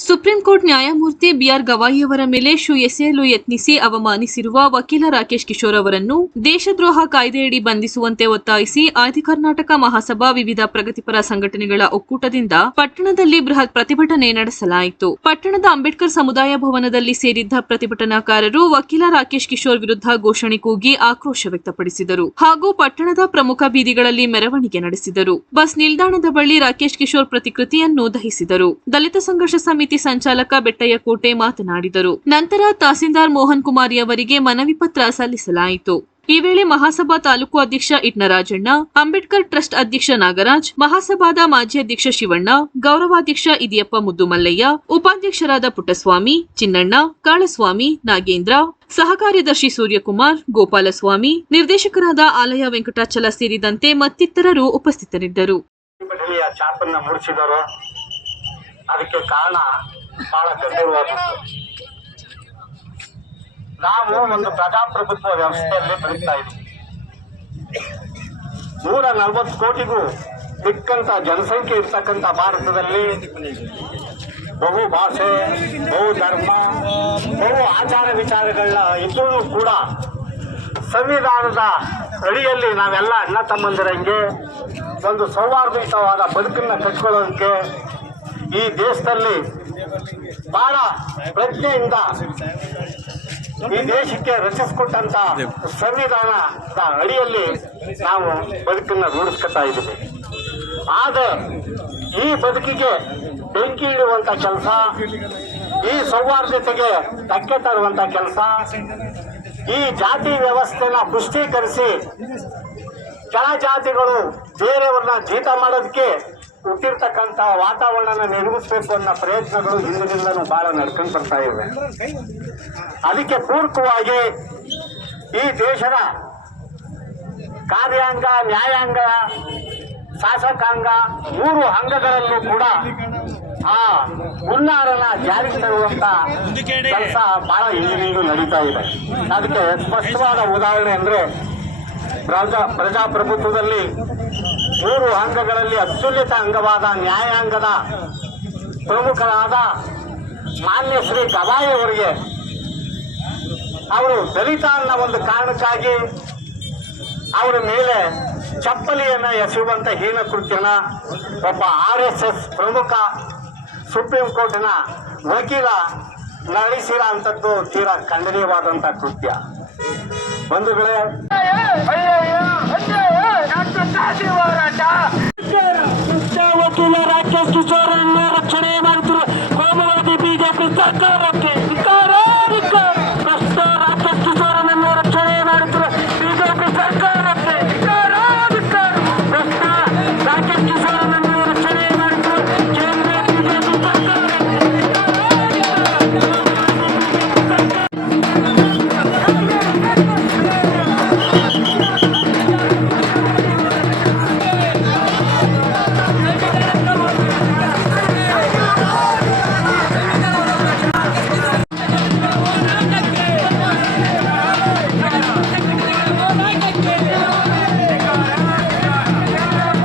Supreme court ನ್ಯಾಯಮೂರ್ತಿ B R ಗವಾಯಿಯವರ ಮೇಲೆ ಶೂ ಎಸೆಯಲು ಯತ್ನಿಸಿ ಅವಮಾನಿಸಿರುವ ವಕೀಲ ರಾಕೇಶ್ ಕಿಶೋರ್ ಅವರನ್ನು ದೇಶದ್ರೋಹ ಕಾಯ್ದೆಯಡಿ ಬಂಧಿಸುವಂತೆ ಒತ್ತಾಯಿಸಿ ಆದಿ ಕರ್ನಾಟಕ ಮಹಾಸಭಾ ವಿವಿಧ ಪ್ರಗತಿಪರ ಸಂಘಟನೆಗಳ ಒಕ್ಕೂಟದಿಂದ ಪಟ್ಟಣದಲ್ಲಿ ಬೃಹತ್ ಪ್ರತಿಭಟನೆ ನಡೆಸಲಾಯಿತು. ಪಟ್ಟಣದ ಅಂಬೇಡ್ಕರ್ ಸಮುದಾಯ ಭವನದಲ್ಲಿ ಸೇರಿದ್ದ ಪ್ರತಿಭಟನಾಕಾರರು ವಕೀಲ ರಾಕೇಶ್ ಕಿಶೋರ್ ವಿರುದ್ಧ ಘೋಷಣೆ ಕೂಗಿ ಆಕ್ರೋಶ ವ್ಯಕ್ತಪಡಿಸಿದರು ಹಾಗೂ ಪಟ್ಟಣದ ಪ್ರಮುಖ ಬೀದಿಗಳಲ್ಲಿ ಮೆರವಣಿಗೆ ನಡೆಸಿದರು. ಬಸ್ ನಿಲ್ದಾಣದ ಬಳಿ ರಾಕೇಶ್ ಕಿಶೋರ್ ಪ್ರತಿಕೃತಿಯನ್ನು ದಹಿಸಿದರು. ದಲಿತ ಸಂಘರ್ಷ ಸಮಿತಿ ಸಂಚಾಲಕ ಬೆಟ್ಟಯ್ಯ ಕೋಟೆ ಮಾತನಾಡಿದರು. ನಂತರ ತಹಸೀಲ್ದಾರ್ ಮೋಹನ್ ಕುಮಾರಿ ಅವರಿಗೆ ಮನವಿ ಪತ್ರ ಸಲ್ಲಿಸಲಾಯಿತು. ಈ ವೇಳೆ ಮಹಾಸಭಾ ತಾಲೂಕು ಅಧ್ಯಕ್ಷ ಇಟ್ನರಾಜಣ್ಣ, ಅಂಬೇಡ್ಕರ್ ಟ್ರಸ್ಟ್ ಅಧ್ಯಕ್ಷ ನಾಗರಾಜ್, ಮಹಾಸಭಾದ ಮಾಜಿ ಅಧ್ಯಕ್ಷ ಶಿವಣ್ಣ, ಗೌರವಾಧ್ಯಕ್ಷ ಇದಿಯಪ್ಪ ಮುದ್ದುಮಲ್ಲಯ್ಯ, ಉಪಾಧ್ಯಕ್ಷರಾದ ಪುಟ್ಟಸ್ವಾಮಿ, ಚಿನ್ನಣ್ಣ, ಕಾಳಸ್ವಾಮಿ, ನಾಗೇಂದ್ರ, ಸಹಕಾರ್ಯದರ್ಶಿ ಸೂರ್ಯಕುಮಾರ್, ಗೋಪಾಲಸ್ವಾಮಿ, ನಿರ್ದೇಶಕರಾದ ಆಲಯ ವೆಂಕಟಾಚಲ ಸೇರಿದಂತೆ ಮತ್ತಿತರರು ಉಪಸ್ಥಿತರಿದ್ದರು. ಅದಕ್ಕೆ ಕಾರಣ ಬಹಳ ಗಂಭೀರವಾದದ್ದು. ನಾವು ಒಂದು ಪ್ರಜಾಪ್ರಭುತ್ವ ವ್ಯವಸ್ಥೆಯಲ್ಲಿ ಬದುಕ್ತಾ ಇದ್ದೀವಿ. ನೂರ ನಲ್ವತ್ತು ಕೋಟಿಗೂ ಸಿಕ್ಕಂತ ಜನಸಂಖ್ಯೆ ಇರ್ತಕ್ಕಂಥ ಭಾರತದಲ್ಲಿ ಬಹು ಭಾಷೆ, ಬಹು ಧರ್ಮ, ಬಹು ಆಚಾರ ವಿಚಾರಗಳನ್ನ ಇದ್ದರೂ ಕೂಡ ಸಂವಿಧಾನದ ಅಡಿಯಲ್ಲಿ ನಾವೆಲ್ಲ ಅಣ್ಣ ತಮ್ಮಂದಿರಂಗೆ ಒಂದು ಸೌಹಾರ್ದಯುತವಾದ ಬದುಕನ್ನು ಕಟ್ಕೊಳ್ಳೋದಕ್ಕೆ ಈ ದೇಶದಲ್ಲಿ ಬಹಳ ಪ್ರಜ್ಞೆಯಿಂದ ಈ ದೇಶಕ್ಕೆ ರಚಿಸಿಕೊಟ್ಟಂತ ಸಂವಿಧಾನದ ಅಡಿಯಲ್ಲಿ ನಾವು ಬದುಕನ್ನ ರೂಢಿಸ್ಕೊತಾ ಇದ್ದೀವಿ. ಆದ್ರೆ ಈ ಬದುಕಿಗೆ ಬೆಂಕಿ ಇಡುವಂತ ಕೆಲಸ, ಈ ಸೌಹಾರ್ದತೆಗೆ ಧಕ್ಕೆ ತರುವಂತ ಕೆಲಸ, ಈ ಜಾತಿ ವ್ಯವಸ್ಥೆನ ಪುಷ್ಟೀಕರಿಸಿ ಕೆಳ ಜಾತಿಗಳು ಬೇರೆಯವ್ರನ್ನ ಜೀತ ಮಾಡೋದಕ್ಕೆ ಹುಟ್ಟಿರ್ತಕ್ಕಂಥ ವಾತಾವರಣ ನಿರ್ಮಿಸಬೇಕು ಅನ್ನೋ ಪ್ರಯತ್ನಗಳು ಹಿಂದಿನಿಂದಲೂ ಬಹಳ ನಡ್ಕೊಂಡು ಬರ್ತಾ ಇವೆ. ಅದಕ್ಕೆ ಪೂರಕವಾಗಿ ಈ ದೇಶದ ಕಾರ್ಯಾಂಗ ನ್ಯಾಯಾಂಗ ಶಾಸಕಾಂಗ ಮೂರು ಅಂಗಗಳಲ್ಲೂ ಕೂಡ ಆ ಹುನ್ನಾರನ ಜಾರಿಗೆ ತರುವಂತ ಕೆಲಸ ಬಹಳ ಹಿಂದಿನಿಂದ ನಡೀತಾ ಇದೆ. ಅದಕ್ಕೆ ಸ್ಪಷ್ಟವಾದ ಉದಾಹರಣೆ ಅಂದ್ರೆ ಪ್ರಜಾ ಪ್ರಜಾಪ್ರಭುತ್ವದಲ್ಲಿ ಮೂರು ಅಂಗಗಳಲ್ಲಿ ಅತ್ಯುನ್ನತ ಅಂಗವಾದ ನ್ಯಾಯಾಂಗದ ಪ್ರಮುಖರಾದ ಮಾನ್ಯ ಶ್ರೀ ಗವಾಯಿ ಅವರಿಗೆ ಅವರು ದಲಿತ ಅನ್ನೋ ಒಂದು ಕಾರಣಕ್ಕಾಗಿ ಅವರ ಮೇಲೆ ಚಪ್ಪಲಿಯನ್ನ ಎಸೆಯುವಂತ ಹೀನ ಕೃತ್ಯನ ಒಬ್ಬ ಆರ್ ಎಸ್ ಎಸ್ ಪ್ರಮುಖ ಸುಪ್ರೀಂ ಕೋರ್ಟಿನ ವಕೀಲ ನಡೆಸಿರೋ ಅಂಥದ್ದು ತೀರಾ ಖಂಡನೀಯವಾದಂಥ ಕೃತ್ಯ. ಬಂಧುಗಳೇ